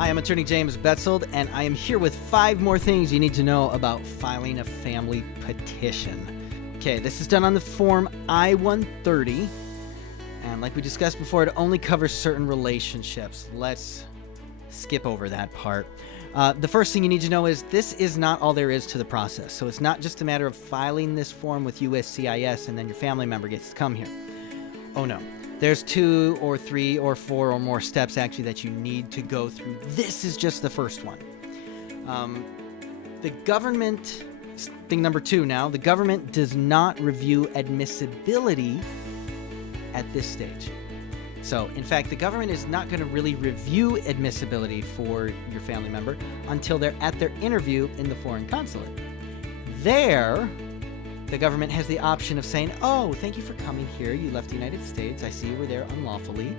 Hi, I'm Attorney James Betzold, and I am here with 5 more things you need to know about filing a family petition. Okay, this is done on the form I-130, and like we discussed before, it only covers certain relationships. Let's skip over that part. The first thing you need to know is this is not all there is to the process. So it's not just a matter of filing this form with USCIS and then your family member gets to come here. Oh no. There's 2 or 3 or 4 or more steps actually that you need to go through. This is just the first one. The government, thing number 2 now, the government does not review admissibility at this stage. So, in fact, the government is not going to really review admissibility for your family member until they're at their interview in the foreign consulate. There, the government has the option of saying, oh, thank you for coming here. You left the United States. I see you were there unlawfully.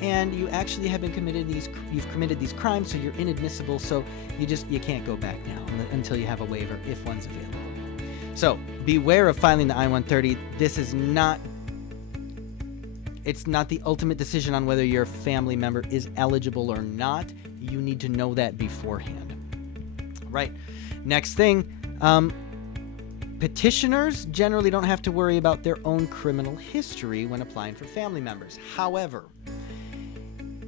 And you actually have committed these crimes, so you're inadmissible. So you can't go back now until you have a waiver if one's available. So beware of filing the I-130. It's not the ultimate decision on whether your family member is eligible or not. You need to know that beforehand. Right. Next thing, petitioners generally don't have to worry about their own criminal history when applying for family members. However,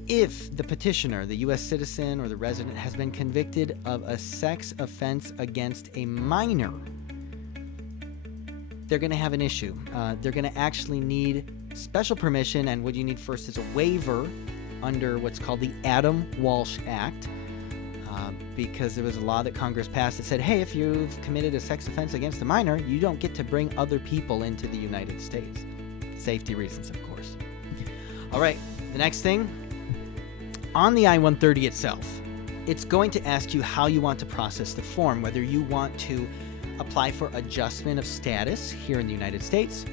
if the petitioner, the U.S. citizen or the resident, has been convicted of a sex offense against a minor, they're going to have an issue. They're going to actually need special permission, and what you need first is a waiver under what's called the Adam Walsh Act. Because there was a law that Congress passed that said, hey, if you've committed a sex offense against a minor, you don't get to bring other people into the United States. Safety reasons, of course. All right, the next thing, on the I-130 itself, it's going to ask you how you want to process the form, whether you want to apply for adjustment of status here in the United States,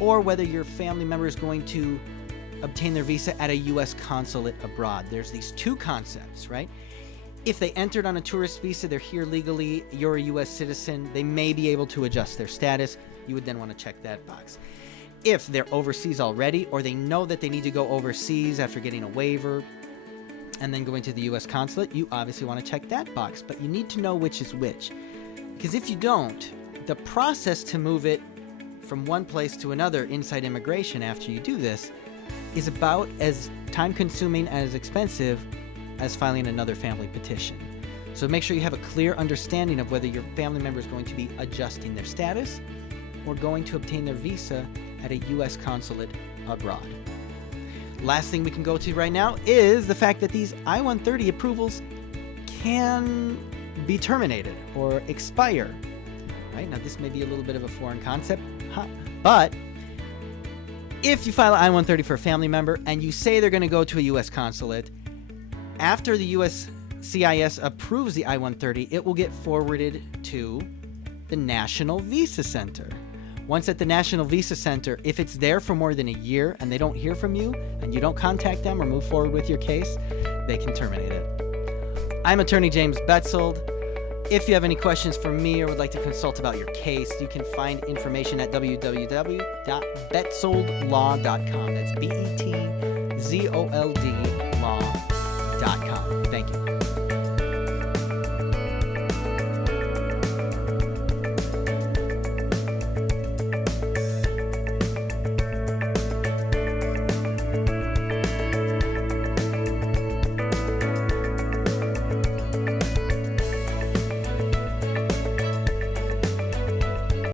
or whether your family member is going to obtain their visa at a U.S. consulate abroad. There's these 2 concepts, right? If they entered on a tourist visa, they're here legally, you're a U.S. citizen, they may be able to adjust their status. You would then want to check that box. If they're overseas already, or they know that they need to go overseas after getting a waiver and then going to the U.S. consulate, you obviously want to check that box, but you need to know which is which. Because if you don't, the process to move it from one place to another inside immigration after you do this is about as time-consuming and as expensive as filing another family petition. So make sure you have a clear understanding of whether your family member is going to be adjusting their status or going to obtain their visa at a U.S. consulate abroad. Last thing we can go to right now is the fact that these I-130 approvals can be terminated or expire. Right? Now, this may be a little bit of a foreign concept, but if you file an I-130 for a family member and you say they're going to go to a U.S. consulate, after the USCIS approves the I-130, it will get forwarded to the National Visa Center. Once at the National Visa Center, if it's there for more than a year and they don't hear from you and you don't contact them or move forward with your case, they can terminate it. I'm Attorney James Betzold. If you have any questions for me or would like to consult about your case, you can find information at www.betzoldlaw.com. That's BETZOLD law.com. Thank you.